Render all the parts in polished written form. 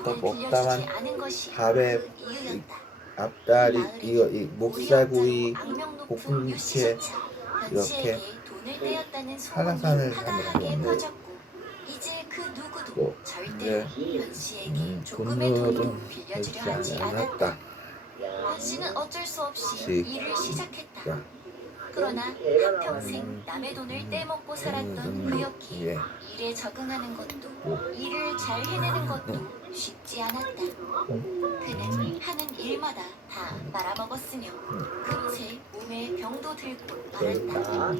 아까 돈을 먹다만 빌려주지 않은 것이 밥에 그 이유였다. 앞다리 이거 마을에는 목살구이 악명 높은 볶음채 유씨조차 이렇게 변씨에게 돈을 떼었다는 소문이 한라산을 파다하게 가면 퍼졌고 이제 그 누구도 뭐 절대로 이제 변씨에게 조금의 돈으로도 돈도 빌려주려 되지 하지 않았다. 않았다. 변씨는 어쩔 수 없이 즉, 일을 시작했다. 야, 그러나 한평생 남의 돈을 떼먹고 살았던 그였기에 예, 일에 적응하는 것도 일을 잘 해내는 것도 쉽지 않았다. 그는 하는 일마다 다 말아먹었으며 금세 몸에 병도 들고 말았다.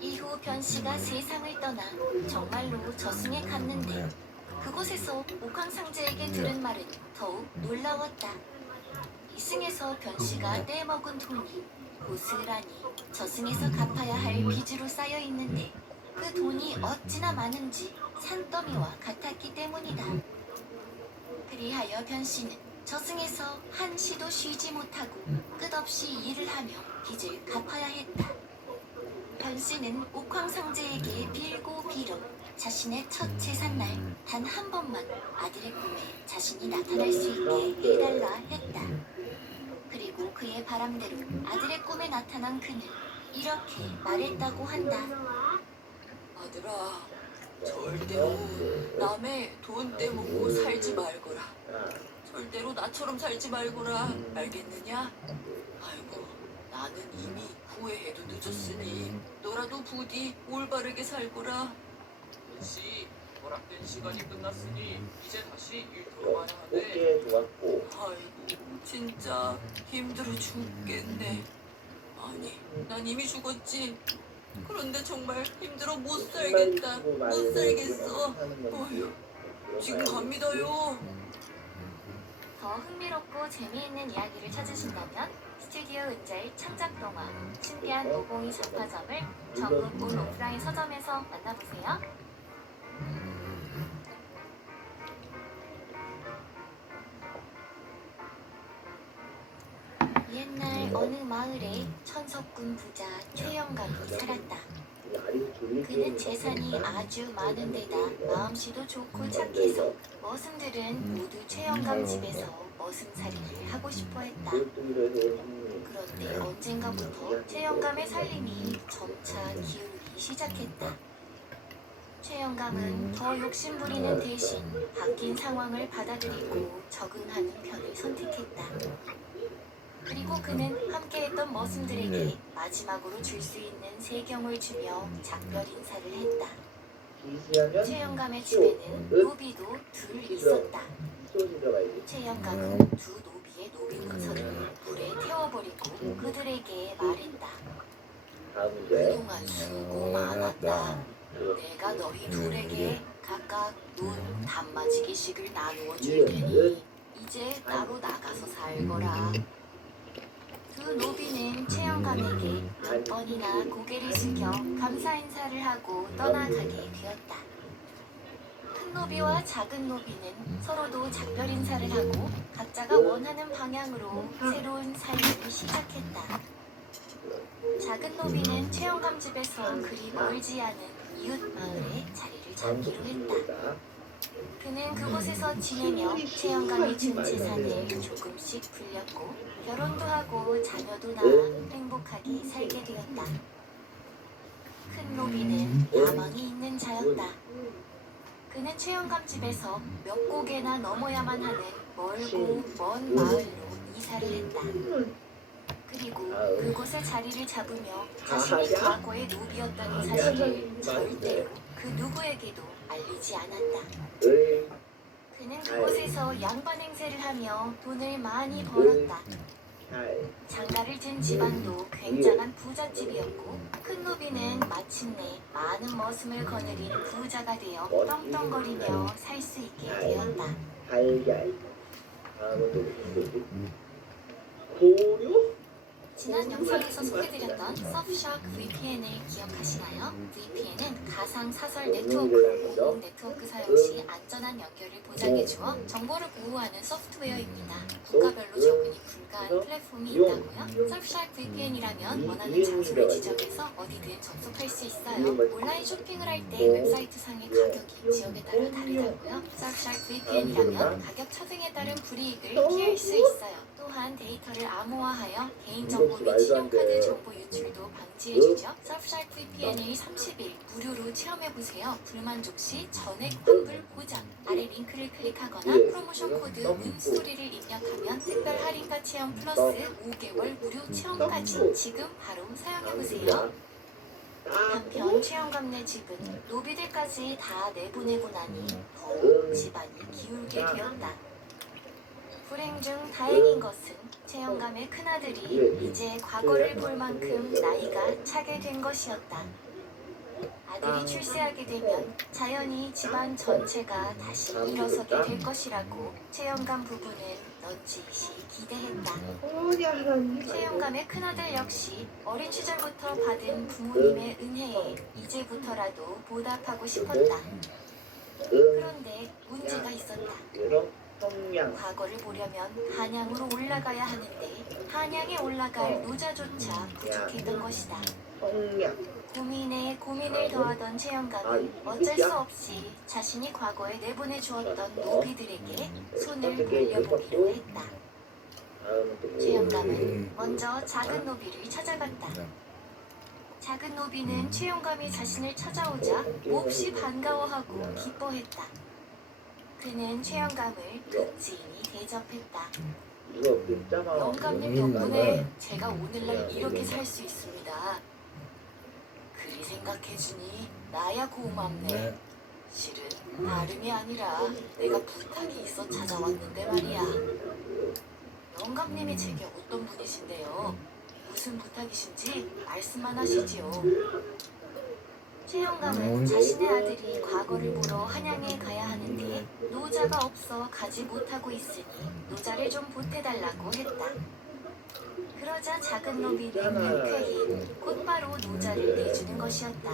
이후 변씨가 세상을 떠나 정말로 저승에 갔는데 그곳에서 옥황상제에게 들은 말은 더욱 놀라웠다. 이승에서 변씨가 떼먹은 돈이 고스란히 저승에서 갚아야 할 빚으로 쌓여 있는데 그 돈이 어찌나 많은지 산더미와 같았기 때문이다. 그리하여 변씨는 저승에서 한시도 쉬지 못하고 끝없이 일을 하며 빚을 갚아야 했다. 변씨는 옥황상제에게 빌고 빌어 자신의 첫 제삿날 단 한 번만 아들의 꿈에 자신이 나타날 수 있게 해달라 했다. 그리고 그의 바람대로 아들의 꿈에 나타난 그는 이렇게 말했다고 한다. 아들아, 절대로 남의 돈 떼먹고 살지 말거라. 절대로 나처럼 살지 말거라. 알겠느냐? 아이고, 나는 이미 후회해도 늦었으니 너라도 부디 올바르게 살거라. 씨, 허락된 시간이 끝났으니 이제 다시 일 들어가야 하네. 어깨 좋았고 아이고, 진짜 힘들어 죽겠네. 아니, 난 이미 죽었지. 그런데 정말 힘들어 못 살겠다. 못 살겠어. 어휴, 지금 갑니다요. 더 흥미롭고 재미있는 이야기를 찾으신다면 스튜디오 은자의 창작동화 신비한 오공이 잡화점을 전국 온 오프라인 서점에서 만나보세요. 옛날 어느 마을에 천석군 부자 최영감이 살았다. 그는 재산이 아주 많은 데다 마음씨도 좋고 착해서 머슴들은 모두 최영감 집에서 머슴살이를 하고 싶어 했다. 그런데 언젠가부터 최영감의 살림이 점차 기울기 시작했다. 최영감은 더 욕심부리는 대신 바뀐 상황을 받아들이고 적응하는 편을 선택했다. 그리고 그는 함께했던 머슴들에게 마지막으로 줄 수 있는 세경을 주며 작별 인사를 했다. 최영감의 집에는 노비도 둘 있었다. 최영감은 두 노비의 노비문서를 불에 태워버리고 그들에게 말했다. 그동안 수고 많았다. 내가 너희 둘에게 각각 눈 단마지기씩을 나누어 줄 테니 이제 따로 나가서 살거라. 두 노비는 최영감에게 몇 번이나 고개를 숙여 감사 인사를 하고 떠나가게 되었다. 큰 노비와 작은 노비는 서로도 작별 인사를 하고 각자가 원하는 방향으로 새로운 삶을 시작했다. 작은 노비는 최영감 집에서 그리 멀지 않은 이웃 마을에 자리를 잡기로 했다. 그는 그곳에서 지내며 최영감이 준 재산을 조금씩 불렸고 결혼도 하고 자녀도 낳아 행복하게 살게 되었다. 큰 노비는 야망이 있는 자였다. 그는 최영감 집에서 몇 곡에나 넘어야만 하는 멀고 먼 마을로 이사를 했다. 그리고 그곳에 자리를 잡으며 자신이 과거의 노비였다는 사실을 절대로 그 누구에게도 알리지 않았다. 그는 그곳에서 양반 행세를 하며 돈을 많이 벌었다. 장가를 든 집안도 굉장한 부잣집이었고 큰 노비는 마침내 많은 머슴을 거느린 부자가 되어 떵떵거리며 살 수 있게 되었다. 달걀 고려 지난 영상에서 소개드렸던 서프샤크 VPN을 기억하시나요? VPN은 가상 사설 네트워크, 공공 네트워크 사용 시 안전한 연결을 보장해주어 정보를 보호하는 소프트웨어입니다. 국가별로 접근이 불가한 플랫폼이 있다고요? 서프샤크 VPN이라면 원하는 장소를 지정해서 어디든 접속할 수 있어요. 온라인 쇼핑을 할 때 웹사이트 상의 가격이 지역에 따라 다르다고요? 서프샤크 VPN이라면 가격 차등에 따른 불이익을 피할 수 있어요. 또한 데이터를 암호화하여 개인정보 및 신용카드 정보 유출도 방지해주죠. 서프샤크 VPN을 30일 무료로 체험해보세요. 불만족 시 전액 환불 보장. 아래 링크를 클릭하거나 프로모션 코드 문스토리를 입력하면 특별 할인가 체험 플러스 5개월 무료 체험까지 지금 바로 사용해보세요. 한편 최영감 네 집은 노비들까지 다 내보내고 나니 더욱 집안이 기울게 되었다. 불행 중 다행인 것은 최영감의 큰아들이 이제 과거를 볼 만큼 나이가 차게 된 것이었다. 아들이 출세하게 되면 자연히 집안 전체가 다시 일어서게 될 것이라고 최영감 부부는 넌지시 기대했다. 최영감의 큰아들 역시 어린 시절부터 받은 부모님의 은혜에 이제부터라도 보답하고 싶었다. 그런데 문제가 있었다. 과거를 보려면 한양으로 올라가야 하는데 한양에 올라갈 노자조차 부족했던 것이다. 고민에 고민을 더하던 최영감은 어쩔 수 없이 자신이 과거에 내보내주었던 노비들에게 손을 벌려보기로 했다. 최영감은 먼저 작은 노비를 찾아갔다. 작은 노비는 최영감이 자신을 찾아오자 몹시 반가워하고 기뻐했다. 그는 최영감을 극진히 대접했다. 영감님 덕분에 제가 오늘날 이렇게 살 수 있습니다. 그리 생각해주니 나야 고맙네. 실은 다름이 아니라 내가 부탁이 있어 찾아왔는데 말이야. 영감님이 제게 어떤 분이신데요? 무슨 부탁이신지 말씀만 하시지요. 최영감은 자신의 아들이 과거를 보러 한양에 가야 하는데 노자가 없어 가지 못하고 있으니 노자를 좀 보태달라고 했다. 그러자 작은 노비는 흔쾌히 곧바로 노자를 내주는 것이었다.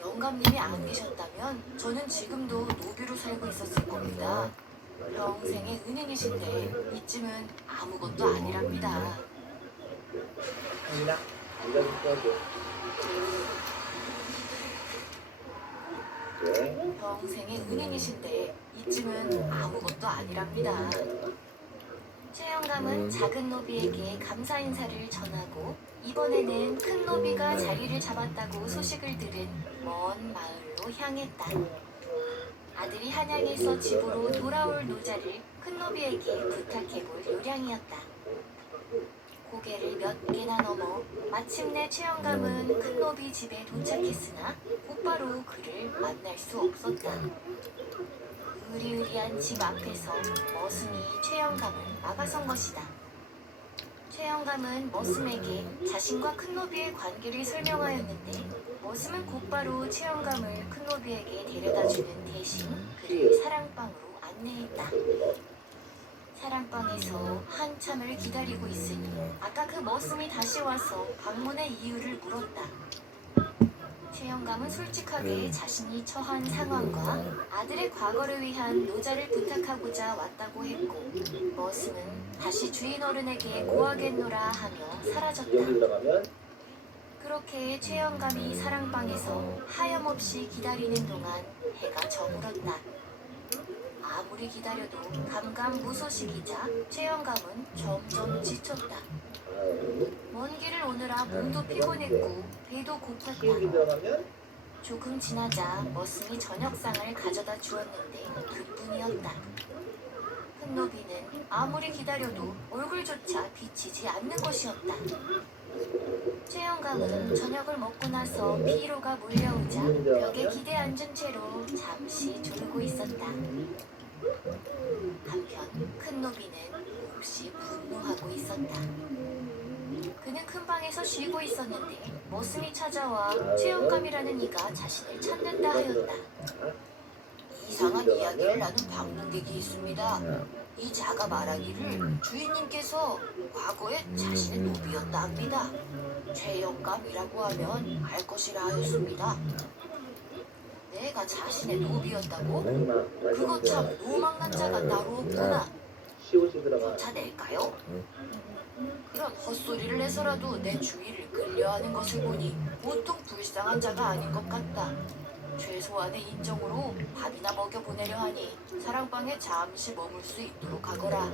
영감님이 안 계셨다면 저는 지금도 노비로 살고 있었을 겁니다. 평생의 은인이신데 이쯤은 아무것도 아니랍니다. 평생의 은인이신데 이쯤은 아무것도 아니랍니다. 최영감은 작은 노비에게 감사 인사를 전하고 이번에는 큰 노비가 자리를 잡았다고 소식을 들은 먼 마을로 향했다. 아들이 한양에서 집으로 돌아올 노자를 큰 노비에게 부탁해볼 요량이었다. 고개를 몇 개나 넘어 마침내 최영감은 큰 노비 집에 도착했으나 곧바로 그를 만날 수 없었다. 으리으리한 집 앞에서 머슴이 최영감을 막아선 것이다. 최영감은 머슴에게 자신과 큰 노비의 관계를 설명하였는데 머슴은 곧바로 최영감을 큰 노비에게 데려다주는 대신 그를 사랑방으로 안내했다. 사랑방에서 한참을 기다리고 있으니 아까 그 머슴이 다시 와서 방문의 이유를 물었다. 최영감은 솔직하게 자신이 처한 상황과 아들의 과거를 위한 노자를 부탁하고자 왔다고 했고 머슴은 다시 주인 어른에게 고하겠노라 하며 사라졌다. 그렇게 최영감이 사랑방에서 하염없이 기다리는 동안 해가 저물었다. 아무리 기다려도 감감무소식이자 최영감은 점점 지쳤다. 먼 길을 오느라 몸도 피곤했고 배도 고팠다. 조금 지나자 머슴이 저녁상을 가져다 주었는데 그뿐이었다. 큰 노비는 아무리 기다려도 얼굴조차 비치지 않는 것이었다. 최영감은 저녁을 먹고 나서 피로가 몰려오자 벽에 기대 앉은 채로 잠시 졸고 있었다. 한편 큰 노비는 몹시 분노하고 있었다. 그는 큰 방에서 쉬고 있었는데 머슴이 찾아와 최영감이라는 이가 자신을 찾는다 하였다. 이상한 이야기를 나눈 방문객이 있습니다. 야, 이 자가 말하기를 주인님께서 과거에 자신의 노비였다 합니다. 최영감이라고 하면 알 것이라 하였습니다. 내가 자신의 노비였다고? 그거 참 노망난 자가 따로 없구나. 쫓아낼까요? 그런 헛소리를 내서라도 내 주위를 끌려하는 것을 보니 보통 불쌍한 자가 아닌 것 같다. 최소한의 인정으로 밥이나 먹여보내려 하니 사랑방에 잠시 머물 수 있도록 하거라.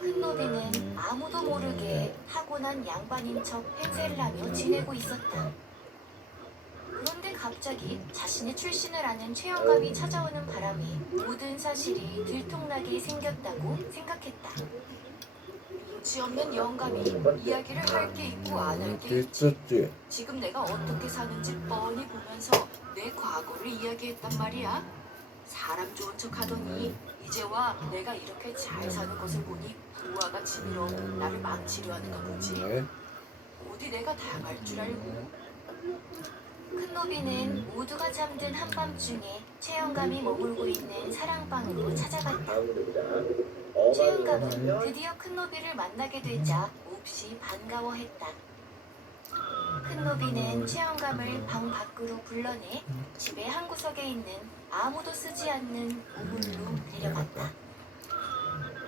큰 노비는 아무도 모르게 타고난 양반인 척 행세를 하며 지내고 있었다. 그런데 갑자기 자신의 출신을 아는 최영감이 찾아오는 바람에 모든 사실이 들통나게 생겼다고 생각했다. 눈치 없는 영감이 이야기를 할 게 있고 안 할 게 있지. 있었지. 지금 내가 어떻게 사는지 뻔히 보면서 내 과거를 이야기했단 말이야. 사람 좋은 척 하더니 이제와 내가 이렇게 잘 사는 것을 보니 부하가 치밀어 나를 망치려 하는가 보지. 네. 어디 내가 당할 줄 알고. 큰 노비는 모두가 잠든 한밤중에 최영감이 머물고 있는 사랑방으로 찾아갔다. 최영감은 드디어 큰 노비를 만나게 되자 몹시 반가워했다. 큰 노비는 최영감을 방 밖으로 불러내 집의 한 구석에 있는 아무도 쓰지 않는 우물로 데려갔다.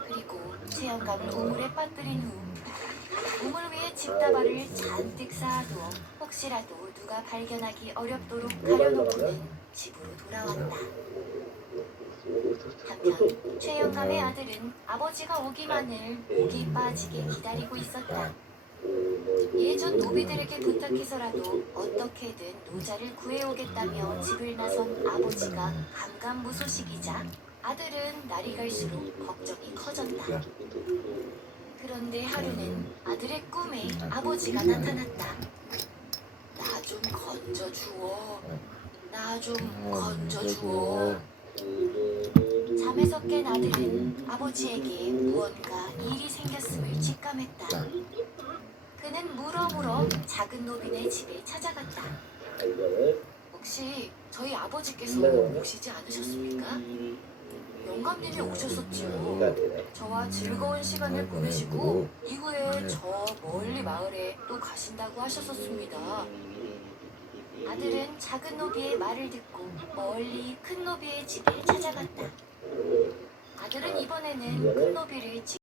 그리고 최영감을 우물에 빠뜨린 후 우물 위에 집다발을 잔뜩 쌓아두어 혹시라도 누가 발견하기 어렵도록 가려놓고는 집으로 돌아왔다. 한편 최영감의 아들은 아버지가 오기만을 목이 빠지게 기다리고 있었다. 예전 노비들에게 부탁해서라도 어떻게든 노자를 구해오겠다며 집을 나선 아버지가 감감무소식이자 아들은 날이 갈수록 걱정이 커졌다. 그런데 하루는 아들의 꿈에 아버지가 나타났다. 나 좀 건져주어. 나 좀 건져주어. 잠에서 깬 아들은 아버지에게 무언가 일이 생겼음을 직감했다. 그는 물어물어 작은 노빈의 집에 찾아갔다. 혹시 저희 아버지께서 오시지 않으셨습니까? 영감님이 오셨었지요. 저와 즐거운 시간을 보내시고 이후에 저 멀리 마을에 또 가신다고 하셨었습니다. 아들은 작은 노비의 말을 듣고 멀리 큰 노비의 집에 찾아갔다. 아들은 이번에는 큰 노비를